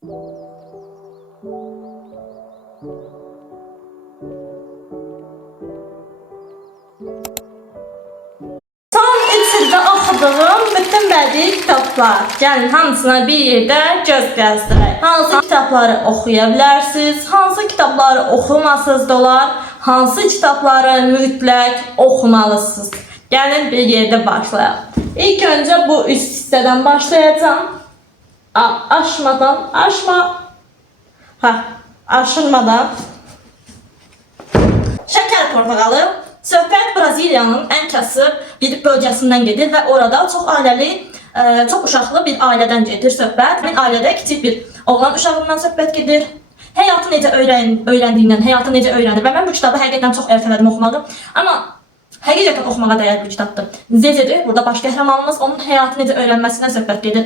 Son 3 ildə oxuduğum bütün bədii kitablar. Gəlin hamısına bir yerdə göz gəzdirək. Hansı kitabları oxuya bilərsiniz, hansı kitabları oxumasınız da olar, hansı kitabları mütləq oxumalısınız. Gəlin bir yerdə başlayaq. İlk öncə bu üst hissədən başlayacağım. Aşırmadan. Şəkər portağalı. Söhbət Braziliyanın ən kasıb bir bölgəsindən gedir və orada çox ailəli, çox uşaqlı bir ailədən gedir söhbət. Ailədə kiçik bir oğlan uşağından söhbət gedir. Həyatı necə öyrəndiyindən, həyatı necə öyrənir və mən bu kitabı həqiqətən çox ertələdim oxumağı. Amma həqiqətən oxumağa dəyər bu kitabdır. Zezədir, burada baş qəhrəmanımız onun həyatı necə öyrənməsindən söhbət gedir.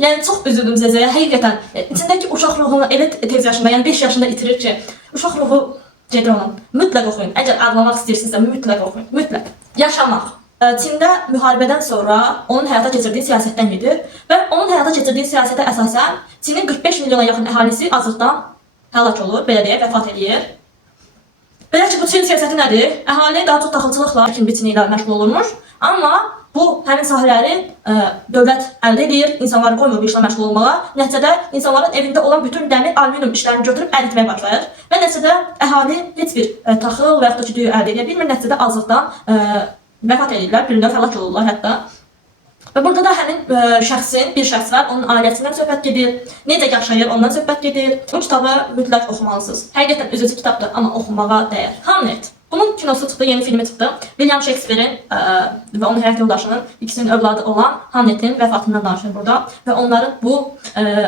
Yəni çox üzüldüm Zezəyə, həqiqətən. İçindəki uşaq ruhunu elə tez yaşında, yəni 5 yaşında itirir ki, uşaq ruhu gedir ona. Mütləq oxuyun. Əgər ağlamaq istəyirsinizsə, mütləq oxuyun. Mütləq. Yaşamaq. Çində müharibədən sonra onun həyata keçirdiyi siyasətdən gedir və onun həyata keçirdiyi siyasətə əsasən Çinin 45 milyona yaxın əhalisi aclıqdan həlak olur, belə deyək, vəfat edir. Belə ki, bu Çin siyasəti nədir? Əhali daha çox taxılçılıqla, əkin biçini ilə məşğul olurmuş. Amma bu həmin sahələri dövlət əldə edir, insanları qoymur bu işlə məşğul olmağa. Nəticədə insanların evində olan bütün dəmir, alüminium işlərini götürüb əritməyə başlayır. Və nəticədə əhali heç bir taxıl və yaxud da ki, düyü əldə edə bilmir. Nəticədə azlıqdan vəfat edirlər, bir növ həlak olurlar hətta. Və burada da həmin bir şəxs var, onun ailəsindən söhbət gedir, necə yaşayır, ondan söhbət gedir. Bu kitabı mütləq oxumalısınız. Həqiqətən üzücü kitabdır, amma oxumağa dəyər. Hamlet. Bunun kinosu çıxdı, yeni filmi çıxdı. William Shakespeare'in və onun həyat yoldaşının ikisinin övladı olan Hamlet'in vəfatından danışır burada. Və onların bu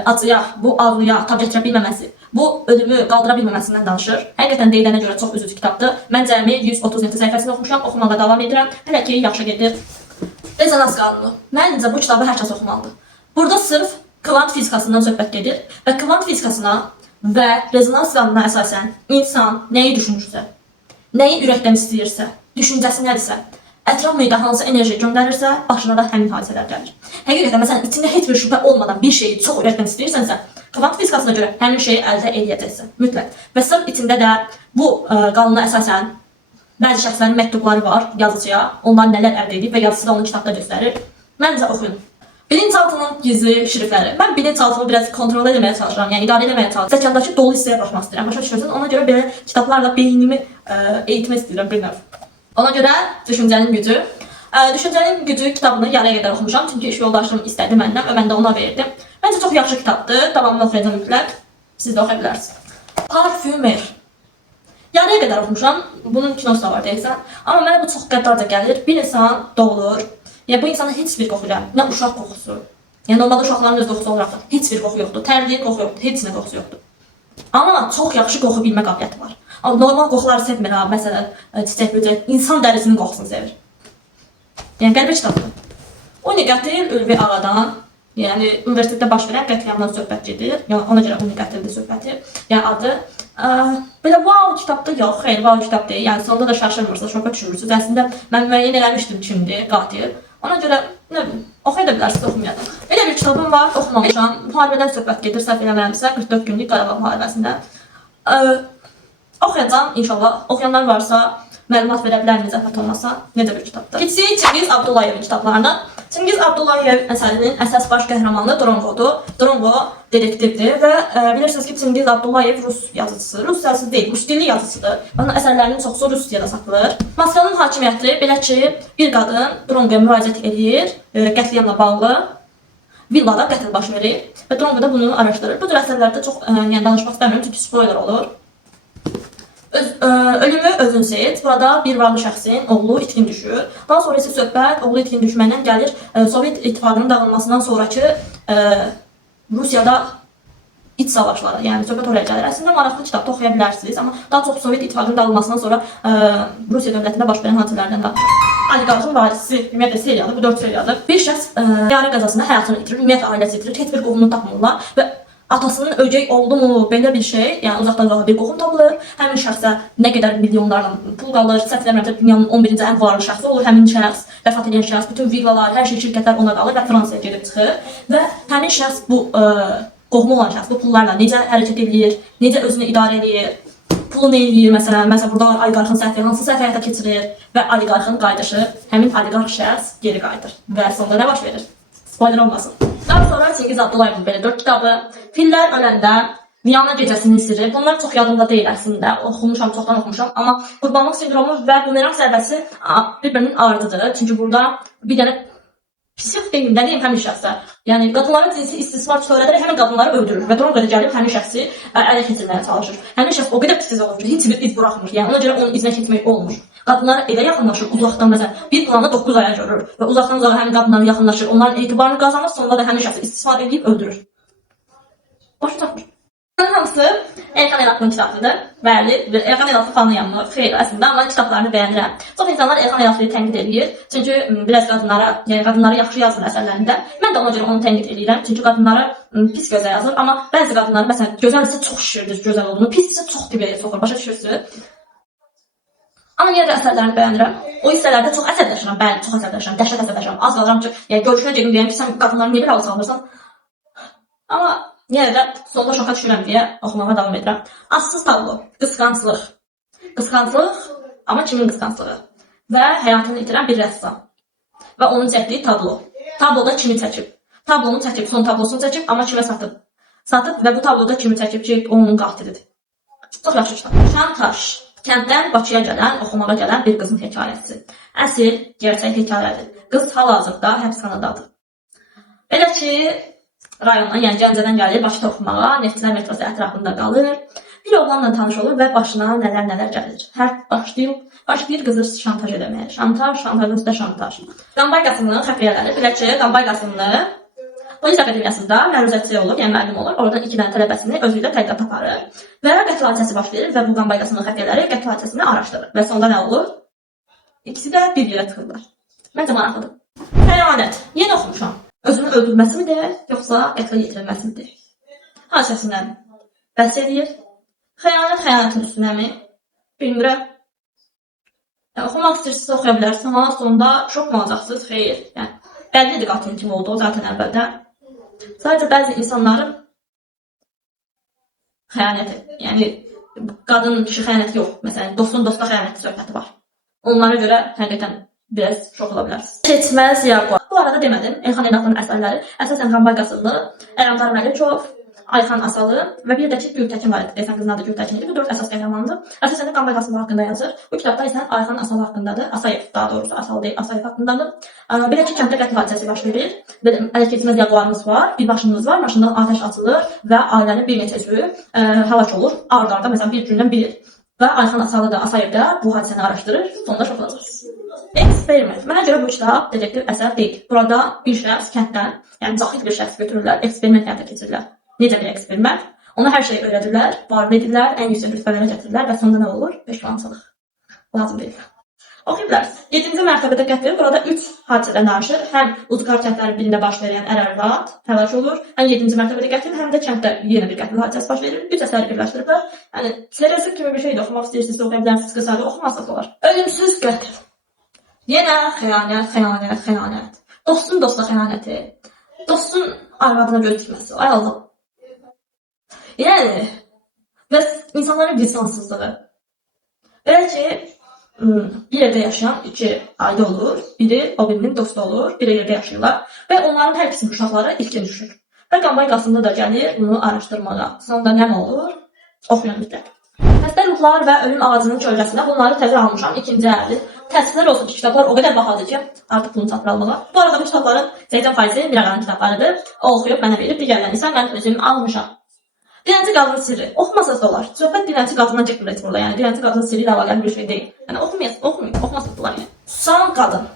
acıya, bu ağrıya tab gətirə bilməməsi, bu ölümü qaldıra bilməməsindən danışır. Həqiqətən deyilənə görə çox üzücü kitabdır. Mən cəmi 137 səhifəsini oxumuşam, oxumağa davam edirəm. Hələ ki, yaxşı gedir. Rezonans qanunu. Məncə bu kitabı hər kəs oxumalıdır. Burada sırf kvant fizikasından söhbət gedir və kvant fizikasına və rezonans qanununa əsasən insan nəyi düşünürsə, nəyi ürəkdən istəyirsə, düşüncəsi nədirsə, ətraf mühitə hansı enerji göndərirsə, başına da həmin hadisələr gəlir. Həqiqətən, məsələn, içində heç bir şübhə olmadan bir şeyi çox ürəkdən istəyirsənsə, kvant fizikasına görə həmin şeyi əldə edəcəksən, mütləq. Və sırf içində də bu qanuna əsasən bəzi şəxslərin məktubları var yazıcıya, onlar nələr əldə edib və yazısı da onun kitabda göstərir. Məncə oxuyun. Bilinçaltının gizli şifrləri. Mən bilinçaltını biraz kontrol etməyə çalışıram, yəni idarə etməyə çalışıram. Zəkandakı dolu hissəyə baxmaq istəyirəm. Başa düşürsünüz? Ona görə belə kitablarla beynimi eğitmək istəyirəm bir növ. Ona görə Düşüncənin gücü. Düşüncənin gücü kitabını yarıya qədər oxumuşam, çünki iş yoldaşım istədi məndən və mən də ona verdim. Məncə çox yaxşı kitabdır. Davamını oxuyacağam mütləq. Siz də oxuya bilərsiniz. Parfümer. Yarıya qədər oxumuşam. Bunun kinosu da var deyilsən. Amma mənə bu çox qəddarca gəlir. Bir insan doğulur. Yəni bu insana heç bir qoxu yoxdur. Nə uşaq qoxusu. Yəni normalda uşaqların öz qoxusu olur. Heç bir qoxu yoxdur. Tərliyin qoxu yoxdur. Heç nə qoxusu yoxdur. Amma çox yaxşı qoxu bilmə qabiliyyəti var. Amma normal qoxuları sevmir ha. Məsələn, çiçək böcək insan dərisinin qoxusunu sevir. Yəni qəribə kitabdır. Uni qətil Ülvi Ağadan, yəni universitetdə baş verən qətliamdan söhbət gedir. Yəni ona görə Uni qətildir söhbəti. Yəni adı belə wow kitabdır, yox, xeyr, wow kitab deyil. Yəni sonunda da şaşırmırsınız, şoka düşürürsünüz. Əslində mən müəyyən eləmişdim kimdir qatil. Ona görə nə bilim, oxuya da bilərsiniz, oxumayacaq. Elə bir kitabım var, oxumamışam. Müharibədən söhbət gedir, səhv eləmirəmsə, 44 günlük Qarabağ müharibəsində. Oxuyacağam inşallah. Oxuyanlar varsa məlumat verə bilər, zəhmət olmasa, necə bir kitabdır. Keçsək Çingiz Abdullayevin kitablarına. Çingiz Abdullayev əsərinin əsas baş qəhrəmanı Dronqodur. Dronqo dedektivdir və bilirsiniz ki, Çingiz Abdullayev Rus yazıcısı. Rus yazıcısı deyil, Rus dilli yazıcıdır. Onun əsərlərinin çoxsu Rusiyada satılır. Moskvanın hakimiyyəti belə ki, bir qadın Dronqoya müraciət edir, qətliamla bağlı. Villada qətl baş verir və Dronqo da bunu araşdırır. Bu cür əsərlərdə çox danışmaq istəmirəm, çünki spoiler olur. Ölümü özün seç. Burada bir varlı şəxsin oğlu itkin düşür. Daha sonra isə söhbət oğlu itkin düşməndən gəlir Sovet İttifaqının dağılmasından sonraki Rusiyada iç savaşları, yəni söhbət oraya gəlir. Əslində maraqlı kitabda oxuya bilərsiniz, amma daha çox Sovet İttifaqının dağılmasından sonra Rusiya dövlətində baş verən hadisələrdən danışır. Oliqarxın varisi, ümumiyyətlə seriyadır, bu 4 seriyadır. Bir şəxs təyyarə qəzasında həyatını itirir, ümumiyyətlə ailəsi itirir, heç bir qohumunu tapmırlar və atasının öcək oldu mu belə bir şey, yəni uzaqdan qalan bir qohum tapılır. Həmin şəxsə nə qədər milyonlarla pul qalır, səhv eləmirəmsə dünyanın 11-ci ən varlı şəxsi olur. Həmin şəxs, vəfat edən şəxs, bütün villalar, hər şey, şirkətlər ona qalır və Fransaya gedib çıxır və həmin şəxs bu qohumu olan şəxs bu pullarla necə hərəkət edir, necə özünü idarə edir, pulu nə edir məsələn, burada var oliqarxın səhvi, hansı səhv həyata keçirir və oliqarxın qayıdışı həmin oliqarx şəxs geri qayıdır və sonunda nə baş verir? Spoiler olmasın. Daha sonra Çingiz Abdullayevin belə 4 kitabı, Fillər öləndə, Viyana gecəsinin sirri. Bunlar çox yadımda deyil əslində. Oxumuşam, çoxdan oxumuşam. Amma qurbanlıq sindromu və bumerang zərbəsi bir-birinin ardıdır. Çünki burada bir dənə psixik deyim, nə deyim həmin şəxsə. Yəni qadınların cinsi istismar törədərək həmin qadınları öldürür və dron qədər gəlib həmin şəxsi ələ keçirməyə çalışır. Həmin şəxs o qədər pis olur ki, heç bir iz buraxmır. Yəni ona görə onun izinə keçmək olmur. Qadınlara elə yaxınlaşır, uzaqdan məsələn, bir planda 9 aya görür və uzaqdan uzağa həmin qadınlara yaxınlaşır, onların etibarını qazanır, sonunda da həmin şəxsi istismar edib öldürür. Başı çatmır. Bunların hamısı Elxan Elatın kitabıdır. Bəli, Elxan Elatı tanıyanmır. Xeyr, əslində onların kitablarını bəyənirəm. Çox insanlar Elxan Elatı tənqid edir. Çünki biraz qadınları yaxşı yazmır əsərlərində. Mən də ona görə onu tənqid edirəm. Çünki qadınları pis gözə yazır, amma bəzi qadınlar məsələn gözəlsə çox şişirdir gözəl olduğunu, pissə çox dibəyə soxur. Başa düşürsüz? Amma yenə də əsərlərini bəyənirəm. O hissələrdə çox əsəbləşirəm. Bəli, çox əsəbləşirəm. Dəhşət əsəbləşirəm. Az qalıram ki, yəni görüşünə gedim deyəm ki, sən qadınları niyə belə halı salırsan? Amma yenə də sonda şoka düşürəm deyə oxumağa davam edirəm. Adsız tablo, qısqanclıq. Qısqanclıq, amma kimin qısqanclığı? Və həyatını itirən bir rəssam. Və onun çəkdiyi tablo. Tabloda kimi çəkib? Tablonu çəkib, son tablosunu çəkib, amma kimə satıb? Satıb və bu tabloda kimi çəkib ki, o onun qatilidir. Çox yaxşı kitab. Şantaj. Kənddən Bakıya gələn, oxumağa gələn bir qızın hekayəsi. Əsl, gerçək hekayədir. Qız hal-hazırda həbsxanadadır. Belə ki, rayondan, yəni Gəncədən gəlir Bakıda oxumağa, Neftçilər metrosu ətrafında qalır. Bir oğlanla tanış olur və başına nələr gəlir. Hər başlayır qızı şantaj eləməyə. Şantajın üstə şantaj. Qambay Qasımlının xəfiyyələri, belə ki, Qambay Qasımlı Polis Akademiyasında məruzətçi olur, yəni müəllim olur. Oradan 2 dənə tələbəsini özü ilə tədqiqat aparır və qətl hadisəsi baş verir və bu Qambay Qasımlının xəfiyyələri qətl hadisəsini araşdırır. Və sonda nə olur? İkisi də bir yerə çıxırlar. Məncə maraqlıdır. Xəyanət. Yenə oxumuşam. Özünü öldürməsi mi deyək, yoxsa qətlə yetirilməsi mi deyək? Hadisəsindən bəhs edir. Xəyanətin üstünəmi? Bilmirəm. Oxumaq istəyirsinizsə oxuya bilərsiniz, amma sonda şok mu olacaqsınız? Xeyr. Yəni, bəllidir qatilin kim olduğu zaten əvvəldən. Sadəcə bəzi insanların xəyanəti, yəni qadının kişi xəyanəti yox. Məsələn, dostun dosta xəyanəti söhbəti var. Onlara görə həqiqətən biraz şok ola bilərsiniz. Keçməz Yaquar. Bu arada demədim, Elxan Elatın əsərləri əsasən Qambay Qasımlı, Ələmdar Məlikov, Ayxan Asalı və bir də ki, Gültəkin var idi. Deyəsən qızın adı Gültəkin idi. Bu 4 əsas qəhrəmandır. Əsasən də Qambay Qasımlı haqqında yazır. Bu kitabda isə Ayxan Asalı haqqındadır. Asayev, daha doğrusu Asalı deyil, Asayev haqqındadır. Belə ki, kənddə qətl hadisəsi baş verir. Ələ keçməz Yaquarımız var, bir başımız var. Maşından atəş açılır və ailənin bir neçə üzvü həlak olur. Ard-arda məsələn bir gündən biri. Və Ayxan Asalı da, Asayev də bu hadisəni araşdırır. Sonunda şok olacaqsınız. Eksperiment. Mənə görə bu kitab detektiv əsər deyil. Burada bir şəxs kənddən, yəni zaxit bir şəxs götürürlər, eksperiment həyata keçirirlər. Necə bir eksperiment? Ona hər şeyi öyrədirlər, varlı edirlər, ən yüksək rütbələrə gətirirlər və sonunda nə olur? Peşmançılıq. Lazım deyil. Oxuya bilərsiniz. 7-ci mərtəbədə qətl. Burada 3 hadisədən danışır. Həm Ucqar kəndlərinin birində baş verən ər-arvad həlak olur. Həm 7-ci mərtəbədə qətl, həm də kənddə yenə bir qətl hadisəsi baş verir. 3 əsəri birləşdiriblər. Yəni seriyası kimi bir şeydə oxumaq istəyirsinizsə oxuya bilərsiniz, qısaca oxumazsınız olar. Ölümsüz qətl. Yenə xəyanət. Dostun dosta xəyanəti. Dostun arvadına göz dikməsi. Ay Allah. Yəni, və insanların vicdansızlığı. Belə ki, bir evdə yaşayan 2 ailə olur, biri o birinin dostu olur, bir evdə yaşayırlar və onların hər ikisinin uşaqları ilkin düşür. Və Qambay Qasımlı da gəlir bunu araşdırmağa. Sonunda nə olur? Oxuyun mütləq. Xəstə ruhlar və ölüm ağacının kölgəsində bunları təzə almışam, 2-ci əldir. Təəssüflər olsun ki, kitablar o qədər bahadır ki, artıq bunu satın almağa. Bu arada bu kitabların 80% Mirağanın kitablarıdır. O oxuyub mənə verib, digərlərini isə mən özüm almışam. Dilənçi qadının sirri. Oxumasınız da olar. Söhbət dilənçi qadından getmir heç burada. Yəni dilənçi qadının sirri ilə əlaqəli bir şey deyil. Yəni oxumasınız da olar yəni. Susan qadın.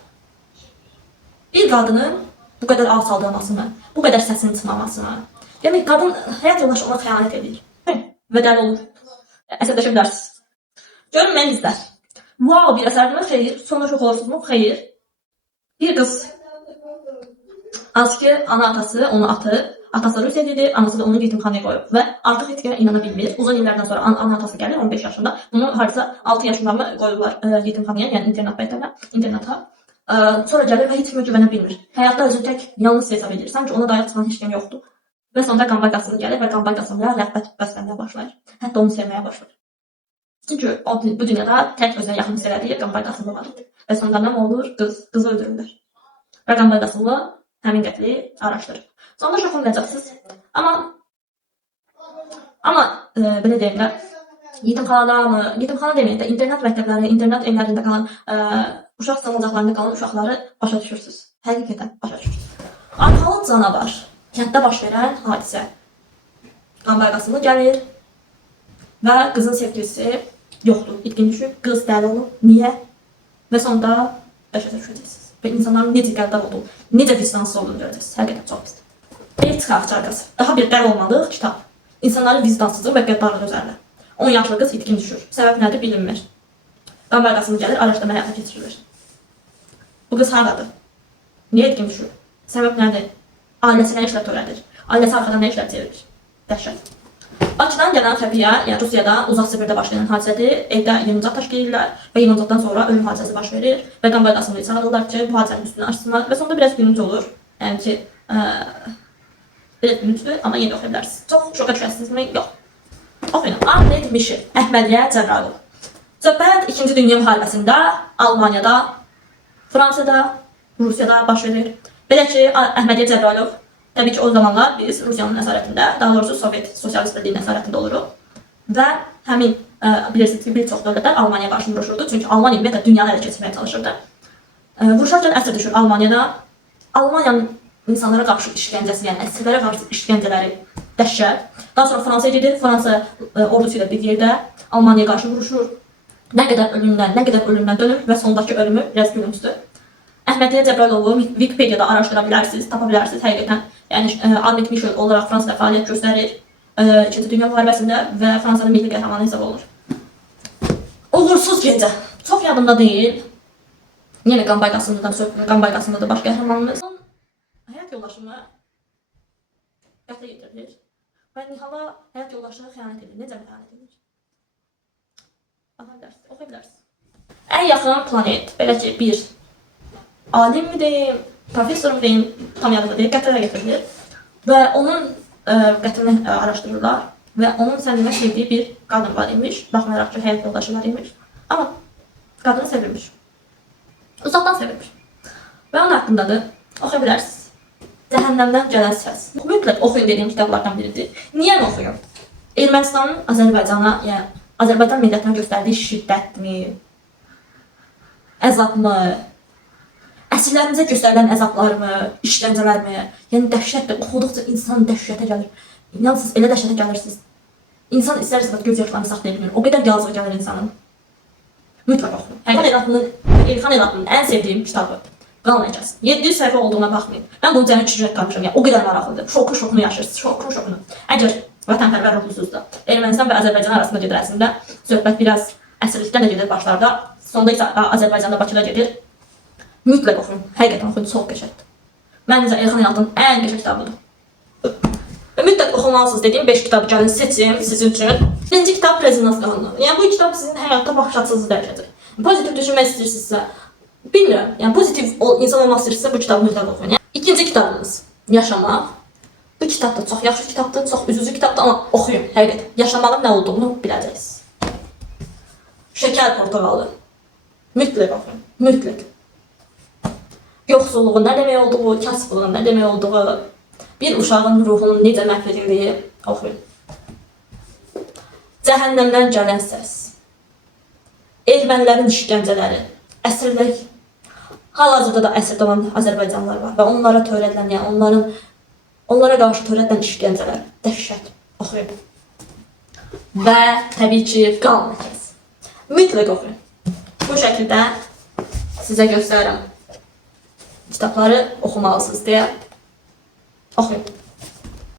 Bir qadının bu qədər alçaldılmasını, bu qədər səsinin çıxmamasını. Yəni qadın həyat yoldaşı ona xəyanət edir. Və dəli olur. Əsəbləşə bilərsiniz. Görün mən izlər. Wow, bir əsərdir mi? Xeyr. Sonra şok olursunuz mu? Xeyr. Bir qız. Az ki, ana atası onu atıb. Atası Rusiyalıdır, anası da onu yetimxanaya qoyub və artıq heç kimə inana bilmir. Uzun illərdən sonra ana atası gəlir 15 yaşında. Bunu hardasa 6 yaşında mı qoyurlar yetimxanaya, yəni internata. Sonra gəlir və heç kimə güvənə bilmir. Həyatda özünü tək yalnız hesab edir. Sanki ona dayaq çıxan heç kim yoxdur. Və sonra Qanbay Qasım gəlir və Qanbay Qasımla rəğbət bəsləməyə başlayır. Hətta onu sevməyə başlayır. Çünki bu dünyada tək özünə yaxın hissələdiyi Qanbay Qasımlı var. Və sonra nə olur? Qızı öldürürlər. Və Qanbay Qasımlı həmin qətli araşdırır. Sonra şok olacaqsınız. Amma belə deyim də, yetimxana deməyək də, internat məktəbləri, internat evlərində qalan, uşaq sığınacaqlarında qalan uşaqları başa düşürsünüz. Həqiqətən başa düşürsünüz. Arxalı canavar, kənddə baş verən hadisə. Qanbay Qasımlı gəlir və qızın sevgilisi yoxdur, itkin düşür, qız dəli olur. Niyə? Və sonda dəhşətə düşəcəksiniz. Və insanların necə qəddar olduğunu, necə vicdansız olduğunu görəcəksiniz. Həqiqətən çox pisdir. Bir çıxarıq çarqası. Daha bir dəli olmadıq kitab. İnsanların vicdansızlığı və qəddarlığı üzərində. 10 yaşlı qız itkin düşür. Səbəb nədir bilinmir. Qanbay Qasımlı gəlir, araşdırma həyata keçirilir. Bu qız hardadır? Niyə itkin düşür? Səbəb nədir? Ailəsi nə işlə törədir? Ailəsi arxadan nə işlər çevirir? Dəhşət. Bakıdan gələn xəfiyyə, yəni Rusiyada uzaq Sibirdə başlayan hadisədir. Evdə 20 təşkil edirlər və 20-dan sonra ölüm hadisəsi baş verir və Qanbay Qasımlı çağırırlar ki, bu hadisənin üstünü açsınlar və sonunda biraz gülünc olur. Yəni ki, biraz gülüncdür, amma yeni oxuya bilərsiniz. Çox şoka düşəsiniz, yox. Oxuyun. Ahmet Mişir, Əhmədiyyə Cəbrayılov. Söhbət 2-ci Dünya müharibəsində Almaniyada, Fransada, Rusiyada baş verir. Belə ki, Əhmədiyyə Cəbrayılov, təbii ki, o zamanlar biz Rusiyanın nəzarətində, daha doğrusu Sovet Sosialist Birliyi nəzarətində oluruq. Və həmin bilirsiniz ki, bir çox dövlətlər Almaniyaya qarşı vuruşurdu. Çünki Almaniya ümumiyyətlə dünyanı ələ keçirməyə çalışırdı. Vuruşarkən əsir düşür Almaniyada. Almaniyanın insanlara qarşı işgəncəsi, yəni əsirlərə qarşı işgəncələri dəhşət. Daha sonra Fransaya gedir, Fransa ordusu ilə bir yerdə Almaniyaya qarşı vuruşur. Nə qədər ölümdən dönür və sondakı ölümü biraz gülümsdür. Əhmədiyyə Cəbrayilovu Wikipediada araşdıra bilərsiniz, tapa bilərsiniz həqiqətən. Yəni Ahmet Mişir olaraq Fransada fəaliyyət göstərir 2-ci Dünya müharibəsində və Fransanın milli qəhrəmanı hesab olunur. Uğursuz gecə. Çox yadımda deyil. Yenə Qanbay Qasımlıdır baş qəhrəmanımız. Həyat yoldaşımı qətlə yetirilir və Nihala həyat yoldaşı xəyanət edir. Necə xəyanət edir? Oxuya bilərsiniz. Ən yaxın planet, belə ki, bir alim mi deyim, professor mu deyim, tam yadımda deyil, qətlə getirilir və onun qətlini araşdırırlar və onun səmimi sevdiyi bir qadın var imiş, baxmayaraq ki, həyat yoldaşı var imiş, amma qadını sevirmiş, uzaqdan sevirmiş və onun haqqındadır, oxuya bilərsiniz. Cəhənnəmdən gələn səs. Mütləq oxuyun dediyim kitablardan biridir. Niyə oxuyun? Ermənistanın Azərbaycana, yəni Azərbaycan millətinə göstərdiyi şiddətmi, əzabmı, əsirlərimizə göstərilən əzablarmı, işgəncələrmi, yəni dəhşətdir, oxuduqca insan dəhşətə gəlir. İnansız, elə dəhşətə gəlirsiniz. İnsan istər-istəməz göz yaşlarını saxlaya bilmir. O qədər yazıq gəlir insanın. Mütləq oxuyun. İlxan Elapının ən sevdiyim kitabı. Qan Əcəsi. 700 səhifə olduğuna baxmayın. Mən bunu cəmi 3 qalmışam. Yəni o qədər maraqlıdır. Şokunu yaşayırsınız. Şokunu. Əgər vətənpərvər ruhlusuzdur. Ermənistan və Azərbaycan arasında gedir əslində. Söhbət biraz əsirlikdən də gedir başlarda. Sonda isə Azərbaycanda Bakıda gedir. Mütləq oxuyun. Həqiqətən oxuyun. Çox qəşəngdir. Məncə İlxan Elapının ən qəşəng kitabıdır. Və mütləq oxumalısınız dediyim 5 kitabı gəlin seçin sizin üçün. Birinci kitab Rezonans qanunu. Yəni bu kitab sizin həyatda baxış açınızı dəyişəcək. Pozitiv düşünmək istəyirsinizsə, bilmirəm, yəni pozitiv insan olmaq istəyirsinizsə bu kitabı mütləq oxuyun. Yəni, ikinci kitabımız Yaşamaq. Bu kitab da çox yaxşı kitabdır, çox üzücü kitabdır, amma oxuyun, həqiqətən. Yaşamağın nə olduğunu biləcəksiniz. Şəkər portağalı. Mütləq oxuyun, mütləq. Yoxsulluğun nə demək olduğu, kasıblığın nə demək olduğu, bir uşağın ruhunun necə məhv edildiyi oxuyun. Cəhənnəmdən gələn səs. Ermənilərin işgəncələri, əsirlik. Hal-hazırda da əsirdə olan Azərbaycanlılar var və onlara törədilən, yəni onlara qarşı törədilən işgəncələr, dəhşət, oxuyun. Və təbii ki, Qan Əcəsi. Mütləq oxuyun. Bu şəkildə sizə göstərirəm. Kitabları oxumalısınız deyə oxuyun.